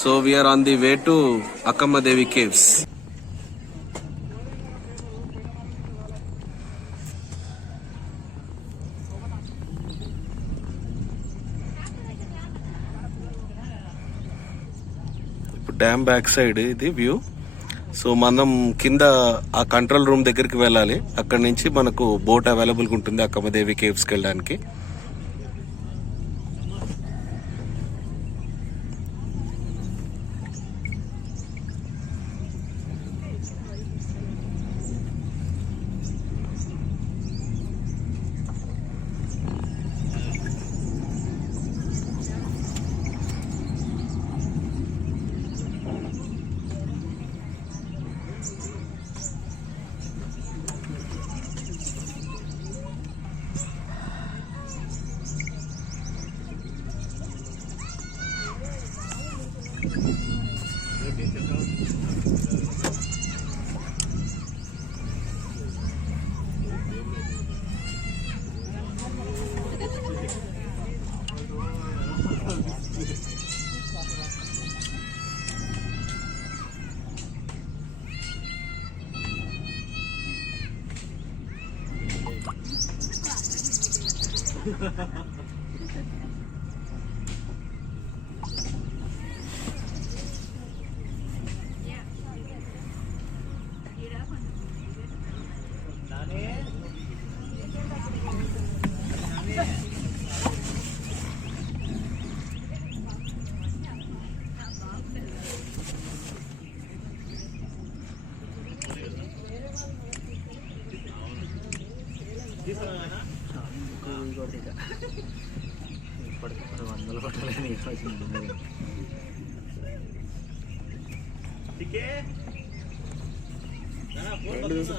So we are on the way to Akkamma Devi caves. Dam back side ఇది view. So మనం కింద ఆ control room దగ్గరికి వెళ్ళాలి. అక్కడ నుంచి మనకు బోట్ అవైలబుల్గా ఉంటుంది అక్కమ్మ దేవి కేవ్స్కి వెళ్ళడానికి.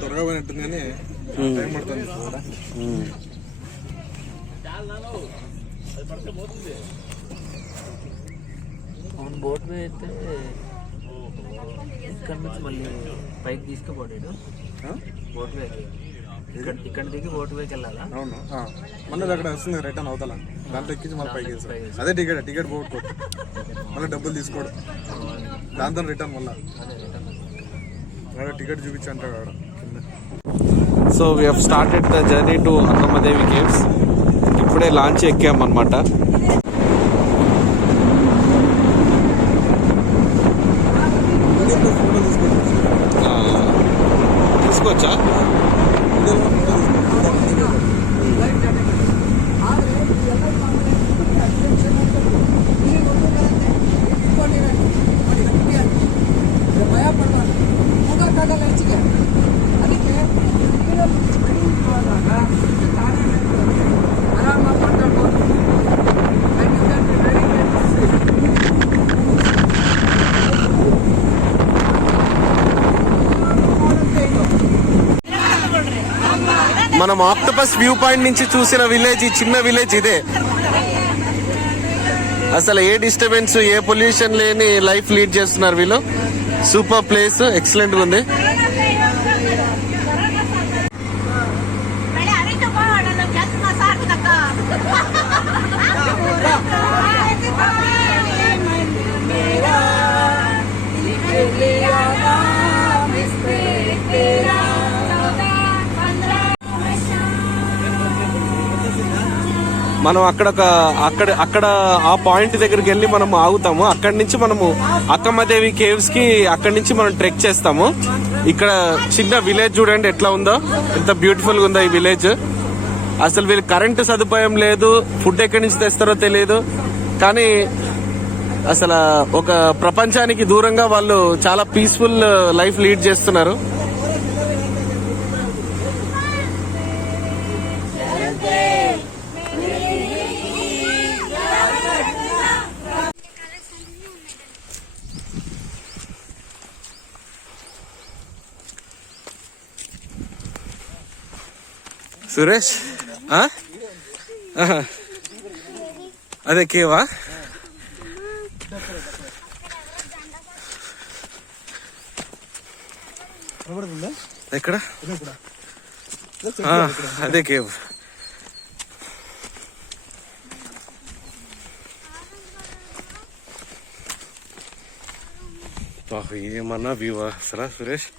త్వరగా పోయినట్టుంది కానీ టైం పడుతుంది. అవును, బోట్ వే అయితే ఇక్కడ నుంచి మళ్ళీ పైకి తీసుకుపోయాడు. బోట్ వే ఇక్కడ దిగి బోట్ వేకి వెళ్ళాలా? అవును, మళ్ళీ అక్కడ వస్తుంది రిటర్న్ అవుతా దాంట్లో ఎక్కించి మళ్ళీ పైకి అదే టికెట్ బోట్ కొట్టు మళ్ళీ డబ్బులు తీసుకోవడం దాంతో రిటర్న్ మళ్ళీ టికెట్ చూపించి అంటాడు ఆడ. So we have started the journey to Akkamma Devi caves. ఇప్పుడే లాంచ్ ఎక్కామన్నమాట. తీసుకోవచ్చా? మనం ఆక్టోపస్ వ్యూ పాయింట్ నుంచి చూసిన విలేజ్, ఈ చిన్న విలేజ్ ఇదే. అసలు ఏ డిస్టర్బెన్స్, ఏ పొల్యూషన్ లేని లైఫ్ లీడ్ చేస్తున్నారు వీళ్ళు. సూపర్ ప్లేస్, ఎక్సలెంట్ గా ఉంది. మనం అక్కడ ఆ పాయింట్ దగ్గరికి వెళ్ళి మనం ఆగుతాము. అక్కడి నుంచి మనము అక్కమ్మదేవి కేవ్స్ కి అక్కడి నుంచి మనం ట్రెక్ చేస్తాము. ఇక్కడ చిన్న విలేజ్ చూడండి ఎట్లా ఉందో, ఎంత బ్యూటిఫుల్ గా ఉందో ఈ విలేజ్. అసలు వీళ్ళు కరెంటు సదుపాయం లేదు, ఫుడ్ ఎక్కడి నుంచి తెస్తారో తెలియదు. కానీ అసలు ఒక ప్రపంచానికి దూరంగా వాళ్ళు చాలా పీస్ఫుల్ లైఫ్ లీడ్ చేస్తున్నారు. సురేష్, అదే కేవా? ఎక్కడ? అదే కేవ్. ఏమన్నా వ్యూ అసలు సురేష్.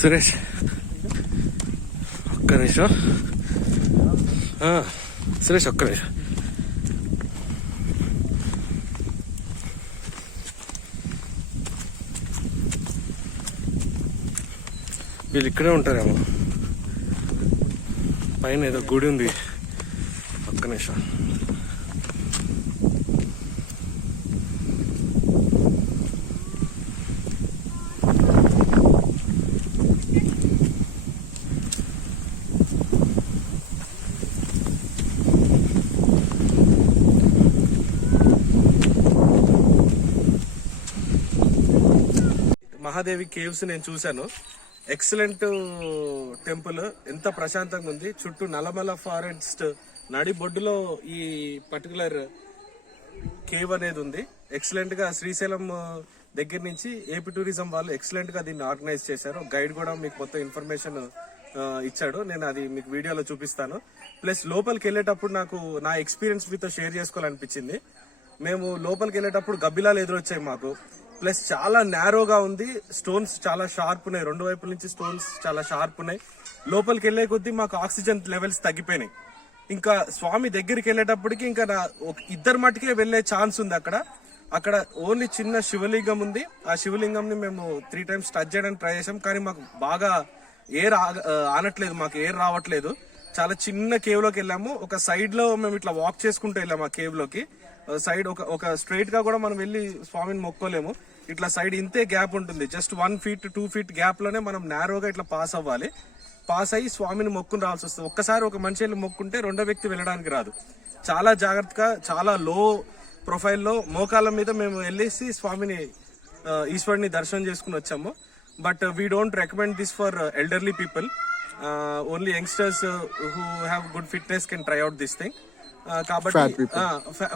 సురేష్ ఒక్క నిమిషం. సురేష్ ఒక్క నిమిషం. వీళ్ళు ఇక్కడే ఉంటారేమో, పైన ఏదో గుడి ఉంది. ఒక్క నిమిషం. మహాదేవి కేవ్స్ నేను చూశాను. ఎక్సలెంట్ టెంపుల్, ఎంత ప్రశాంతంగా ఉంది. చుట్టూ నల్లమల ఫారెస్ట్ నడి బొడ్డులో ఈ పర్టికులర్ కేవ్ అనేది ఉంది. ఎక్సలెంట్ గా శ్రీశైలం దగ్గర నుంచి ఏపీ టూరిజం వాళ్ళు ఎక్సలెంట్ గా దీన్ని ఆర్గనైజ్ చేశారు. గైడ్ కూడా మీకు మొత్తం ఇన్ఫర్మేషన్ ఇచ్చాడు. నేను అది మీకు వీడియోలో చూపిస్తాను. ప్లస్ లోపలికి వెళ్ళేటప్పుడు నాకు నా ఎక్స్పీరియన్స్ మీతో షేర్ చేసుకోవాలనిపించింది. మేము లోపలికి వెళ్ళేటప్పుడు గబ్బిలాలు ఎదురొచ్చాయి మాకు. ప్లస్ చాలా నేరోగా ఉంది. స్టోన్స్ చాలా షార్ప్ ఉన్నాయి, రెండు వైపుల నుంచి స్టోన్స్ చాలా షార్ప్ ఉన్నాయి. లోపలికి వెళ్లే కొద్దీ మాకు ఆక్సిజన్ లెవెల్స్ తగ్గిపోయినాయి. ఇంకా స్వామి దగ్గరికి వెళ్ళేటప్పటికి ఇంకా ఇద్దరు మట్టుకే వెళ్లే ఛాన్స్ ఉంది. అక్కడ ఓన్లీ చిన్న శివలింగం ఉంది. ఆ శివలింగం ని మేము 3 times టచ్ చేయడానికి ట్రై చేసాం, కానీ మాకు బాగా ఎయిర్ ఆనట్లేదు, మాకు ఎయిర్ రావట్లేదు. చాలా చిన్న కేవ్ లోకి వెళ్ళాము. ఒక సైడ్ లో మేము ఇట్లా వాక్ చేసుకుంటూ వెళ్ళాము. ఆ కేవ్ లోకి సైడ్ ఒక స్ట్రైట్ గా కూడా మనం వెళ్ళి స్వామిని మొక్కోలేము. ఇట్లా సైడ్ ఇంతే గ్యాప్ ఉంటుంది. జస్ట్ 1 feet 2 feet గ్యాప్ లోనే మనం నేరోగా ఇట్లా పాస్ అవ్వాలి. పాస్ అయ్యి స్వామిని మొక్కుని రావాల్సి వస్తుంది. ఒక్కసారి ఒక మనిషి వెళ్ళి మొక్కుంటే రెండో వ్యక్తి వెళ్ళడానికి రాదు. చాలా జాగ్రత్తగా, చాలా లో ప్రొఫైల్లో మోకాళ్ళ మీద మేము వెళ్ళేసి స్వామిని ఈశ్వరుని దర్శనం చేసుకుని వచ్చాము. But we don't recommend this for elderly people. Only youngsters who have good fitness can try out this thing. కాబట్టి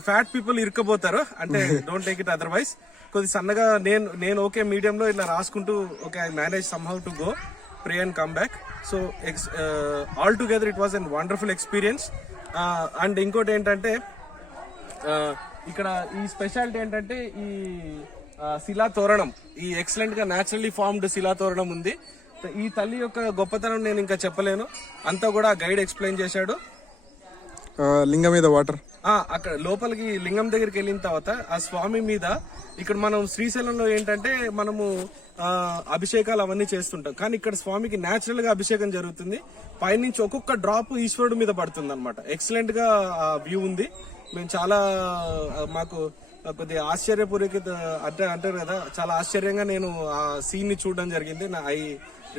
ఫ్యాట్ పీపుల్ ఇరుక్కుపోతారు, అంటే డోంట్ టేక్ ఇట్ అదర్వైజ్. కొద్ది సన్నగా నేను ఓకే మీడియం లో ఇలా రాసుకుంటూ okay I manage some how to go pray and come back. So all together it was an wonderful experience. And ఇంకోటి ఏంటంటే ఇక్కడ ఈ స్పెషాలిటీ ఏంటంటే ఈ శిలా తోరణం, ఈ ఎక్సలెంట్ గా న్యాచురల్లీ ఫార్మ్డ్ శిలా తోరణం ఉంది. ఈ తల్లి యొక్క గొప్పతనం నేను ఇంకా చెప్పలేను, అంతా కూడా గైడ్ ఎక్స్ప్లెయిన్ చేశాడు. లింగం మీద వాటర్, అక్కడ లోపలికి లింగం దగ్గరికి వెళ్ళిన తర్వాత ఆ స్వామి మీద ఇక్కడ మనం శ్రీశైలంలో ఏంటంటే మనము అభిషేకాలు అవన్నీ చేస్తుంటాం, కానీ ఇక్కడ స్వామికి న్యాచురల్ గా అభిషేకం జరుగుతుంది. పైనుంచి ఒక్కొక్క డ్రాప్ ఈశ్వరుడు మీద పడుతుంది అనమాట. ఎక్సలెంట్ గా వ్యూ ఉంది. మేము చాలా మాకు కొద్దిగా ఆశ్చర్యపూరిత అంటే అంటారు కదా, చాలా ఆశ్చర్యంగా నేను ఆ సీన్ ని చూడడం జరిగింది. I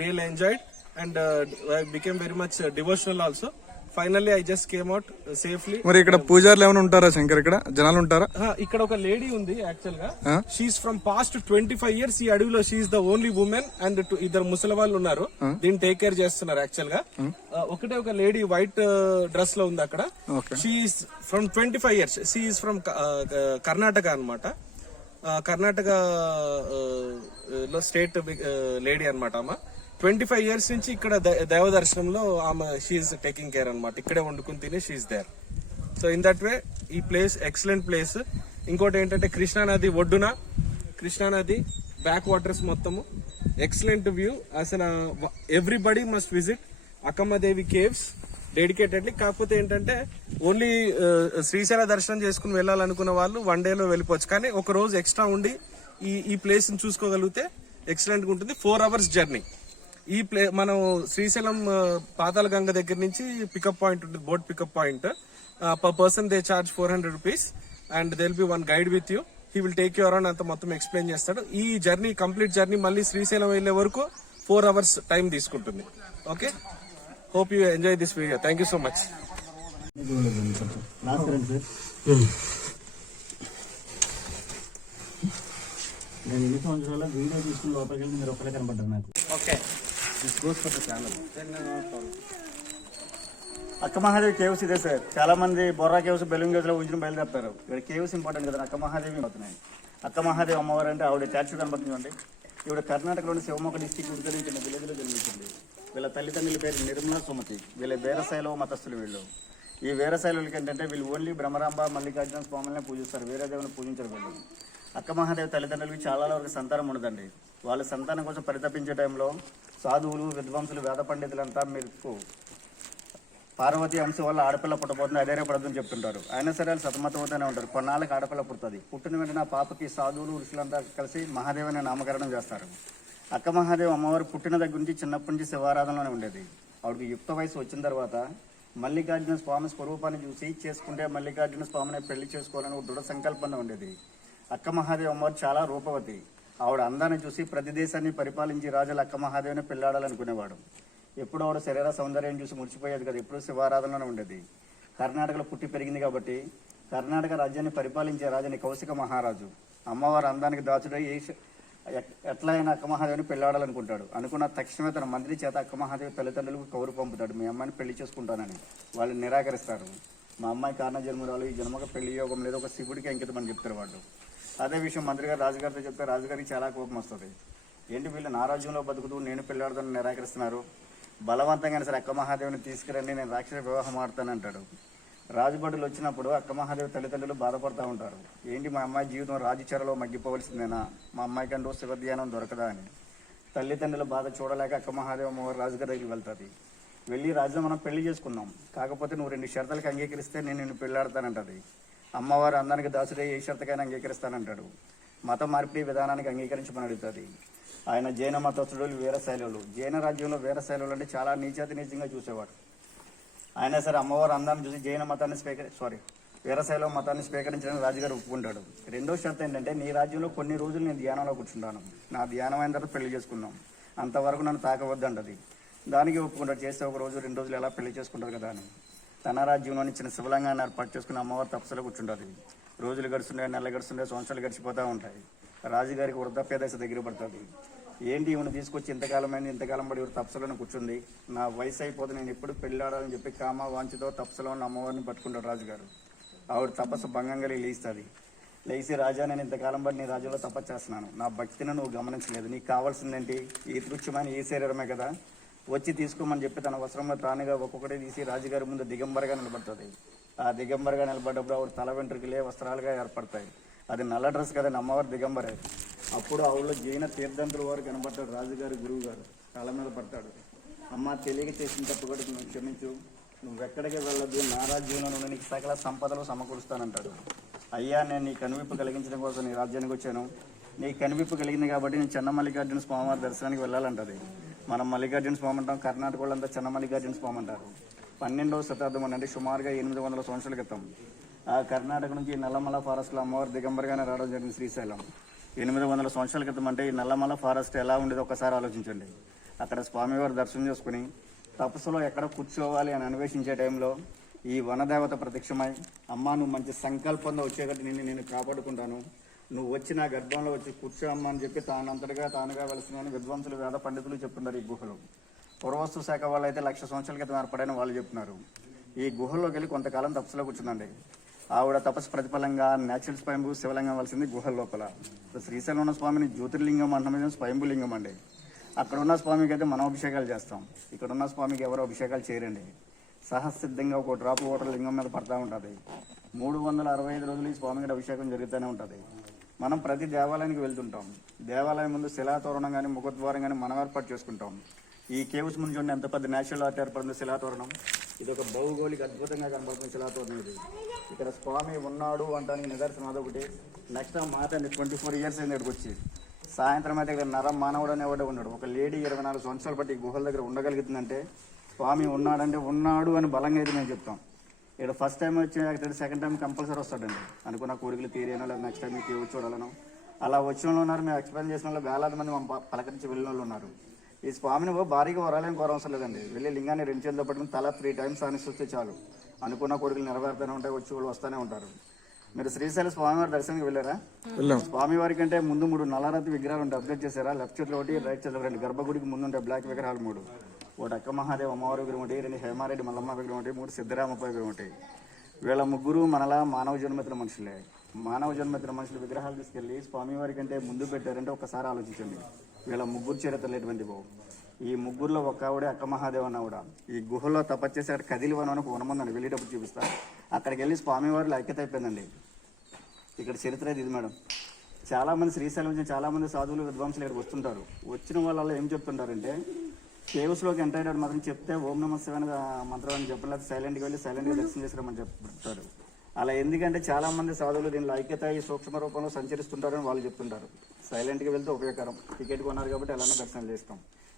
real enjoyed and I became very much devotional also. Finally I just came out safely. మరి ఇక్కడ పూజారులు ఏమైనా ఉంటారా శంకర్? ఇక్కడ జనాలు ఉంటారా? ఇక్కడ ఒక లేడీ ఉంది యాక్చువల్ గా. షీఈస్ ఫ్రమ్ పాస్ట్ 25 years ఈ అడవిలో. She's the only women and ఇద్దరు ముసలి వాళ్ళు ఉన్నారు, దీన్ని టేక్ కేర్ చేస్తున్నారు యాక్చువల్ గా. ఒకటే ఒక లేడీ వైట్ డ్రెస్ లో ఉంది అక్కడ. She's from 25 years. She's from Karnataka అన్నమాట. కర్ణాటక లో స్టేట్ లేడీ అన్నమాట ఆమె. 25 years నుంచి ఇక్కడ దైవ దర్శనంలో ఆమె షీఈస్ టేకింగ్ కేర్ అనమాట. ఇక్కడే వండుకుని తిని she's there. So in that way ఈ ప్లేస్ ఎక్సలెంట్ ప్లేస్. ఇంకోటి ఏంటంటే కృష్ణానది ఒడ్డున, కృష్ణానది బ్యాక్ వాటర్స్ మొత్తము ఎక్సలెంట్ వ్యూ. అసలు everybody must visit Akkammadevi caves dedicatedly. కాకపోతే ఏంటంటే ఓన్లీ శ్రీశైల దర్శనం చేసుకుని వెళ్ళాలనుకున్న వాళ్ళు 1 day లో వెళ్ళిపోవచ్చు, కానీ ఒక రోజు ఎక్స్ట్రా ఉండి ఈ ప్లేస్ ని చూసుకోగలిగితే ఎక్సలెంట్ గా ఉంటుంది. 4 hours జర్నీ. ఈ మనం శ్రీశైలం పాతాళ గంగ దగ్గర నుంచి పికప్ పాయింట్ ఉంటుంది, boat pickup point. Per person they charge 400 rupees and they will be one guide with you. He will take you around, అంత మొత్తం ఎక్స్ప్లెయిన్ చేస్తాడు. ఈ జర్నీ కంప్లీట్ జర్నీ మళ్ళీ శ్రీశైలం వెళ్లే వరకు 4 hours టైం తీసుకుంటుంది. Okay, hope you enjoy this video. Thank you so much. నేను 2 సంవత్సరాల వీడియో తీసుకుని లోపలికి వెళ్ళి మీరు ఒక్కరే కనపడ్డారు నాకు. Okay, this goes for the channel. అక్క మహాదేవి కేవ్స్ ఇదే సార్. చాలా మంది బొర్రా కేవ్స్, బెలూన్ కేవ్స్ లో ఉంచిన బయలుదేరుతారు. ఇక్కడ కేవ్స్ ఇంపార్టెంట్ కదా. అక్క మహాదేవి అవుతున్నాయి. అక్క మహాదేవి అమ్మవారు అంటే ఆవిడ స్టాచ్యూ కనబడుతుంది. ఈవిడ కర్ణాటకలోని శివమొగ్గ డిస్టిక్ ఉడికని చిన్న విలేజ్ లో జన్మించింది. వీళ్ళ తల్లిదండ్రుల పేరు నిర్మలా సుమతి. వీళ్ళ వీరశైలవ మతస్థులు వీళ్ళు. ఈ వీరశైలులకి ఏంటంటే వీళ్ళు ఓన్లీ బ్రహ్మరాంబ మల్లికార్జున స్వామిని పూజిస్తారు, వేరే దేవుని పూజించరు వీళ్ళు. అక్క మహాదేవి తల్లిదండ్రులకి చాలా వరకు సంతానం ఉండదండి. వాళ్ళ సంతానం కోసం పరితపించే టైంలో సాధువులు, విద్వాంసులు, వేద పండితులంతా మీకు పార్వతి అంశ వల్ల ఆడపిల్ల పుట్టబోతుంది, అధైర్యపడదని చెప్తుంటారు. అయినా సరే వాళ్ళు సతమతమవుతూనే ఉంటారు. కొన్నాళ్ళకి ఆడపిల్ల పుడుతుంది. పుట్టిన వెంటనే ఆ పాపకి సాధువులు, ఋషులంతా కలిసి మహాదేవిని నామకరణం చేస్తారు. అక్క మహాదేవి అమ్మవారు పుట్టిన దగ్గర నుంచి చిన్నప్పటి నుంచి శివారాధనలోనే ఉండేది. ఆవిడకి యుక్త వయసు వచ్చిన తర్వాత మల్లికార్జున స్వామి స్వరూపాన్ని చూసి చేసుకుంటే మల్లికార్జున స్వామిని పెళ్లి చేసుకోవాలని ఒక దృఢ సంకల్పంగా ఉండేది. అక్క మహాదేవి అమ్మవారు చాలా రూపవతి. ఆవిడ అందాన్ని చూసి ప్రతి దేశాన్ని పరిపాలించి రాజులు అక్క మహాదేవిని పెళ్లాడాలనుకునేవాడు. ఎప్పుడు ఆవిడ శరీర సౌందర్యం చూసి మురిచిపోయేది కదా, ఎప్పుడు శివారాధనలోనే ఉండేది. కర్ణాటకలో పుట్టి పెరిగింది కాబట్టి కర్ణాటక రాజ్యాన్ని పరిపాలించే రాజుని కౌశిక మహారాజు. అమ్మవారు అందానికి దాచుడై ఎట్లా అయినా అక్క మహాదేవిని పెళ్లాడాలనుకుంటాడు. అనుకున్న తక్షణమే తన మంత్రి చేత అక్క మహాదేవి తల్లిదండ్రులకు కౌరు పంపుతాడు, మీ అమ్మాయిని పెళ్లి చేసుకుంటానని. వాళ్ళు నిరాకరిస్తారు. మా అమ్మాయి కారణ జన్మరాలు, ఈ జన్మకు పెళ్లి యోగం లేదు, ఒక శివుడికి అంకితం అని చెప్తారు వాళ్ళు. అదే విషయం మంత్రి గారు రాజుగారితో చెప్తే రాజుగారికి చాలా కోపం వస్తుంది. ఏంటి వీళ్ళు నా రాజ్యంలో బతుకుతూ నేను పెళ్లాడుతానని నిరాకరిస్తున్నారు, బలవంతంగా సరే అక్క మహాదేవిని తీసుకురండి, నేను రాక్షస వివాహం ఆడతానంటాడు. రాజుభటులు వచ్చినప్పుడు అక్క మహాదేవి తల్లిదండ్రులు బాధపడుతూ ఉంటారు. ఏంటి మా అమ్మాయి జీవితం రాజుచెరలో మగ్గిపోవలసిందేనా, మా అమ్మాయికి అంటూ శివధ్యానం దొరకదా అని. తల్లిదండ్రుల బాధ చూడలేక అక్క మహాదేవి అమ్మవారు రాజుగారి దగ్గరికి వెళ్తుంది. వెళ్ళి రాజు మనం పెళ్లి చేసుకున్నాం, కాకపోతే నువ్వు 2 షరతులకు అంగీకరిస్తే నేను నిన్ను పెళ్లాడతానంటది. అమ్మవారు అందానికి దాసుడే ఏ షరతుకైనా అంగీకరిస్తానంటాడు. మత మార్పిడి విధానానికి అంగీకరించమని అడుగుతుంది. ఆయన జైన మతస్థుడు, వీరశైలులు. జైన రాజ్యంలో వీరశైలులు అంటే చాలా నీచాతి నీచంగా చూసేవాడు. అయినా సరే అమ్మవారు అందాన్ని చూసి జైన మతాన్ని వీరశైలవ మతాన్ని స్వీకరించడానికి రాజుగారు ఒప్పుకుంటాడు. రెండో షరతు ఏంటంటే నీ రాజ్యంలో కొన్ని రోజులు నేను ధ్యానంలో కూర్చుంటాను, నా ధ్యానం అయిన తర్వాత పెళ్లి చేసుకున్నాం, అంతవరకు నన్ను తాకవద్దు అంటది. దానికి ఒప్పుకుంటాడు. చేస్తే 1 రోజు 2 రోజులు ఎలా పెళ్లి చేసుకుంటారు కదా అని. తన రాజ్యంలోని చిన్న శివలింగాన్ని ఏర్పాటు చేసుకుని అమ్మవారు తపస్సులో కూర్చుంటుంది. రోజులు గడుస్తుండే, నెలలు గడుస్తుండే, సంవత్సరాలు గడిచిపోతూ ఉంటాయి. రాజుగారికి వృద్ధాప్య దశ దగ్గర పడుతుంది. ఏంటి ఈవిని తీసుకొచ్చి ఇంతకాలం పడి ఇవి తపస్సులను కూర్చుంది, నా వయసు అయిపోతే నేను ఎప్పుడు పెళ్ళాడాలని చెప్పి కామ వాంఛతో తపస్సులో ఉన్న అమ్మవారిని పట్టుకుంటాడు రాజుగారు. ఆవిడ తపస్సు భంగంగా లేస్తుంది. లేచి రాజా, నేను ఇంతకాలం పడి నీ రాజ్యంలో తపస్సు చేస్తున్నాను, నా భక్తిని నువ్వు గమనించలేదు, నీకు కావాల్సిందేంటి, ఈ తుచ్చమైన ఈ శరీరమే కదా, వచ్చి తీసుకోమని చెప్పి తన వస్త్రంలో తానుగా ఒక్కొక్కటి తీసి రాజుగారి ముందు దిగంబరగా నిలబడుతుంది. ఆ దిగంబరగా నిలబడ్డప్పుడు ఆవిడ తల వెంట్రుకలే వస్త్రాలుగా ఏర్పడతాయి. అది నల్ల డ్రెస్ కదండి, అమ్మవారు దిగంబరే. అప్పుడు ఆవిడలో జైన తీర్థంతుల వారు కనబడతాడు. రాజుగారు గురువు గారు తల మీద పడతాడు. అమ్మ, తెలియక చేసిన తప్పు కూడా నువ్వు క్షమించు, నువ్వెక్కడికి వెళ్ళొద్దు, నా రాజ్యంలో నుండి నీకు సకల సంపదలు సమకూరుస్తానంటాడు. అయ్యా, నేను నీ కనువిప్పు కలిగించడం కోసం నీ రాజ్యానికి వచ్చాను, నీ కనువిప్పు కలిగింది కాబట్టి నేను చిన్న మల్లికార్జున స్వామివారి దర్శనానికి వెళ్ళాలంటది. మనం మల్లికార్జున స్వామి అంటాం, కర్ణాటక వాళ్ళంతా చిన్న మల్లికార్జున స్వామి అంటారు. 12వ శతాబ్దం అంటే సుమారుగా 800 సంవత్సరాల క్రితం ఆ కర్ణాటక నుంచి నల్లమల ఫారెస్ట్లో అమ్మవారు దిగంబరగానే రావడం జరిగింది శ్రీశైలం. 800 సంవత్సరాల క్రితం అంటే ఈ నల్లమల ఫారెస్ట్ ఎలా ఉండేదో ఒకసారి ఆలోచించండి. అక్కడ స్వామివారి దర్శనం చేసుకుని తపస్సులో ఎక్కడ కూర్చోవాలి అని అన్వేషించే టైంలో ఈ వనదేవత ప్రత్యక్షమై, అమ్మ, నువ్వు మంచి సంకల్పంలో వచ్చేటట్టు నేను కాపాడుకుంటాను, నువ్వు వచ్చి నా గర్భంలో వచ్చి కూర్చో అమ్మ అని చెప్పి తానుగా వెలుస్తున్నాను. విద్వాంసులు, వేద పండితులు చెప్తున్నారు. ఈ గుహలు పురావస్తు శాఖ వాళ్ళు అయితే 1,00,000 సంవత్సరాల క్రితం ఏర్పడని వాళ్ళు చెప్తున్నారు. ఈ గుహల్లోకి వెళ్ళి కొంతకాలం తపస్సులో కూర్చుందండి. ఆవిడ తపస్సు ప్రతిఫలంగా నేచురల్ స్వయంభూ శివలింగం వలసింది గుహల లోపల. శ్రీశైలం ఉన్న స్వామిని జ్యోతిర్లింగం అంటాం, స్వయంభూలింగం అండి. అక్కడ ఉన్న స్వామికి అయితే మనం అభిషేకాలు చేస్తాం, ఇక్కడ ఉన్న స్వామికి ఎవరో అభిషేకాలు చేయరండి. సహసిద్ధంగా ఒక డ్రాప్ వాటర్ లింగం మీద పడతా ఉంటుంది. 365 రోజులు ఈ స్వామికి అభిషేకం జరుగుతూనే ఉంటుంది. మనం ప్రతి దేవాలయానికి వెళ్తుంటాం. దేవాలయం ముందు శిలాతోరణం కానీ ముఖద్వారం కానీ మనం ఏర్పాటు చేసుకుంటాం. ఈ కేవ్స్ ముందు చూడండి ఎంత పెద్ద నేచురల్ ఆర్ట్ ఏర్పడింది శిలాతోరణం. ఇది ఒక భౌగోళిక అద్భుతంగా కనబడుతుంది శిలాతోరణం. ఇది ఇక్కడ స్వామి ఉన్నాడు అంటానికి నిదర్శనం అదొకటి. నెక్స్ట్ ఆ మాట 24 ఇయర్స్ అయింది ఇక్కడికి వచ్చి. సాయంత్రం అయితే ఇక్కడ నరం మానవుడు అనేవాడే ఉన్నాడు. ఒక లేడీ 24 సంవత్సరాలు బట్టి ఈ గుహల దగ్గర ఉండగలుగుతుందంటే స్వామి ఉన్నాడంటే ఉన్నాడు అని బలంగా అయితే మేము చెప్తాం. ఇక్కడ ఫస్ట్ టైం వచ్చి సెకండ్ టైం కంపల్సరీ వస్తాడండి. అనుకున్న కోరికలు తీరేనో లేదా నెక్స్ట్ టైం మీకు చూడాలను అలా వచ్చిన వాళ్ళు ఉన్నారు. మేము ఎక్స్ప్లెయిన్ చేసిన వాళ్ళు వేలాది మంది మా పలకరించి వెళ్ళిన వాళ్ళు ఉన్నారు. ఈ స్వామిని భారీగా వరాలేం కోరవసరం లేదండి. వెళ్ళి లింగాన్ని 2 చేతులతో పట్టుకుని తల 3 టైమ్స్ ఆనిస్తే చాలు. అనుకున్న కోరికలు నెరవేరుతూనే ఉంటాయి, వచ్చి వాళ్ళు వస్తూనే ఉంటారు. మీరు శ్రీశైలం స్వామివారి దర్శనానికి వెళ్ళారా? స్వామివారి కంటే ముందు 3 నల్లరాతి విగ్రహాలు ఉంటాయి. అబ్జర్వ్ చేశారా? లెఫ్ట్ చేతిలో ఒకటి, రైట్ చేతిలో 2. గర్భగుడికి ముందు ఉంటాయి బ్లాక్ విగ్రహాలు 3. ఒకటి అక్క మహాదేవ్ అమ్మవారి విగ్రహం ఒకటి, 2 హేమారెడ్డి మల్లమ్మ విగ్రహం ఒకటి, 3 సిద్ధరామప్ప విగ్రహం ఒకటి. వీళ్ళ ముగ్గురు మనలా మానవ జన్మెత్తిన మనుషులే. మానవ జన్మెత్తిన మనుషులు విగ్రహాలు తీసుకెళ్లి స్వామివారి కంటే ముందు పెట్టారంటే ఒక్కసారి ఆలోచించండి. వీళ్ళ ముగ్గురు చరిత్రలు ఎటువంటి బావు. ఈ ముగ్గురులో ఒక ఆవిడే అక్క మహాదేవ్ అన్న కూడా ఈ గుహలో తపస్సు చేసి అక్కడ కదిలి వనం అని ఒక వనం ఉందండి, వెళ్ళేటప్పుడు చూపిస్తా. అక్కడికి వెళ్ళి స్వామివారిలో ఐక్యత అయిపోయిందండి. ఇక్కడ చరిత్ర ఇది మేడం. చాలా మంది శ్రీశైలం నుంచి చాలా మంది సాధువులు విద్వాంసులు ఇక్కడికి వస్తుంటారు. వచ్చిన వాళ్ళలో ఏం చెప్తుంటారంటే కేవ్స్లోకి ఎంటర్ అయ్యేటప్పుడు మాత్రం చెప్తే ఓం నమః శివాయ మంత్రం అని చెప్పిన లేకపోతే సైలెంట్గా వెళ్ళి సైలెంట్గా దర్శనం చేసుకురామని చెప్తారు. అలా ఎందుకంటే చాలా మంది సాధువులు దీనిలో ఐక్యత ఈ సూక్ష్మ రూపంలో సంచరిస్తుంటారని వాళ్ళు చెప్తుంటారు. సైలెంట్గా వెళ్తే ఉపయోగకరం. టికెట్ కొన్నారు కాబట్టి అలానే దర్శనం చేస్తాం.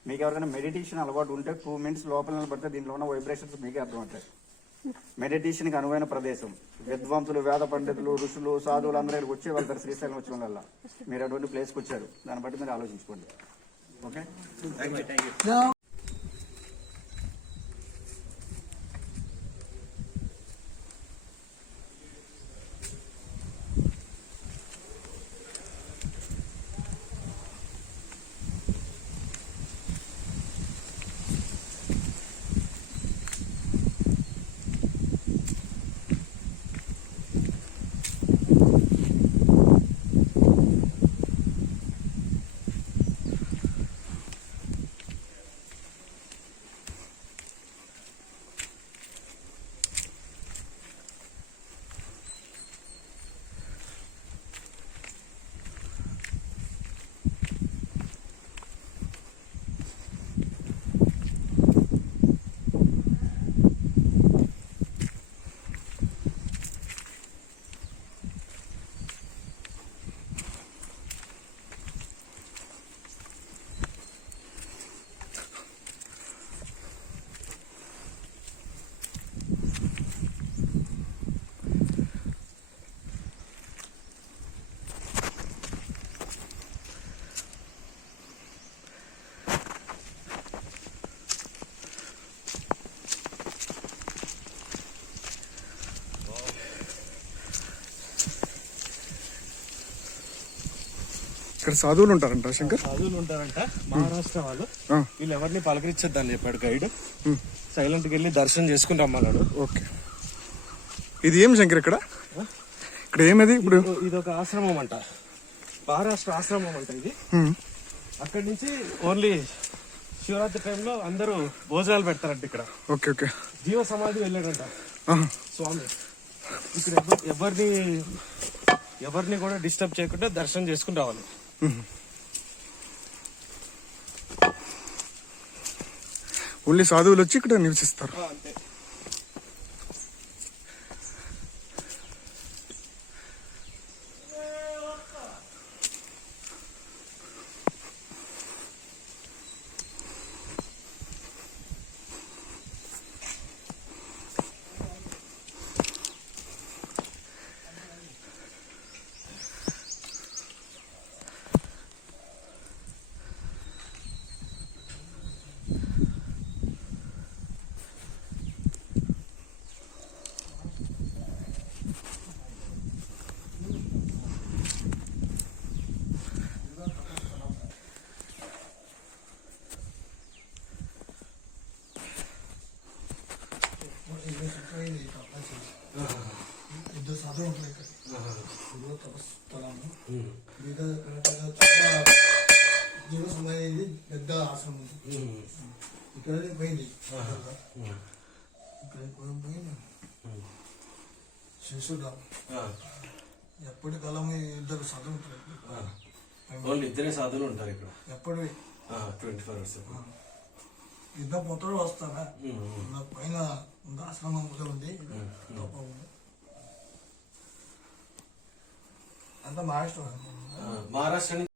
మీకు ఎవరికైనా మెడిటేషన్ అలవాటు ఉంటే 2 మినిట్స్ లోపల నిలబడితే దీంట్లో ఉన్న వైబ్రేషన్స్ మీకే అర్థమవుతాయి. మెడిటేషన్కి అనువైన ప్రదేశం. విద్వాంసులు, వేద పండితులు, ఋషులు, సాధువులు అందరూ ఇక్కడికి వచ్చి వెళ్తారు. శ్రీశైలం వచ్చిన వల్ల మీరు అటువంటి ప్లేస్కి వచ్చారు, దాన్ని బట్టి మీరు ఆలోచించుకోండి. ఓకే, ఇక్కడ సాధువులు ఉంటారంట శంకర్. సాధువులు ఉంటారంట, మహారాష్ట్ర వాళ్ళు. వీళ్ళు ఎవరిని పలకరించొద్దని చెప్పాడు గైడ్. సైలెంట్కి వెళ్ళి దర్శనం చేసుకుని రమ్మన్నాడు. ఓకే, ఇది ఏం శంకర్ ఇక్కడ ఏమది ఇప్పుడు? ఇది ఒక ఆశ్రమం అంట, మహారాష్ట్ర ఆశ్రమం అంట ఇది. అక్కడి నుంచి ఓన్లీ శివరాత్రి టైంలో అందరూ భోజనాలు పెడతారంట ఇక్కడ. ఓకే ఓకే, జీవ సమాధి వెళ్ళాడంట స్వామి. ఇక్కడ ఎవరిని కూడా డిస్టర్బ్ చేయకుండా దర్శనం చేసుకుని రావాలి. ఓన్లీ సాధువులు వచ్చి ఇక్కడ నివసిస్తారు. అంతే. ఇద్దరు సాధువులు ఉంటారు ఇక్కడ. తపస్థలాన్ని చాలా జీవ సమాధి పెద్ద ఆశ్రమం ఇక్కడ పోయింది. ఇక్కడ పోయింది శిశురావు. ఎప్పటి కాలం ఇద్దరు సాధువులు ఉంటారు. ఇద్దరే సాధువులు ఉంటారు ఇక్కడ ఎప్పటివి 24 hours. ఇద్దరు మొత్తం వస్తారా పైన ఆశ్రమం ఉంది. అంతా మహారాష్ట్ర నుంచి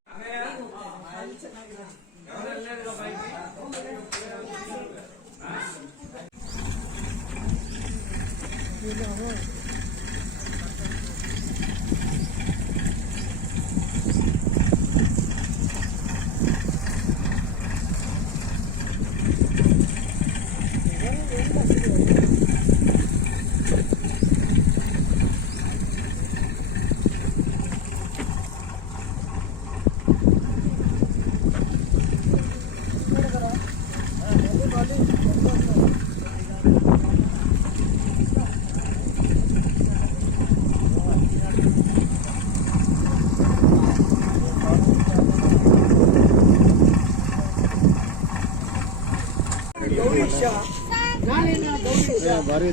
ಭಾರಿ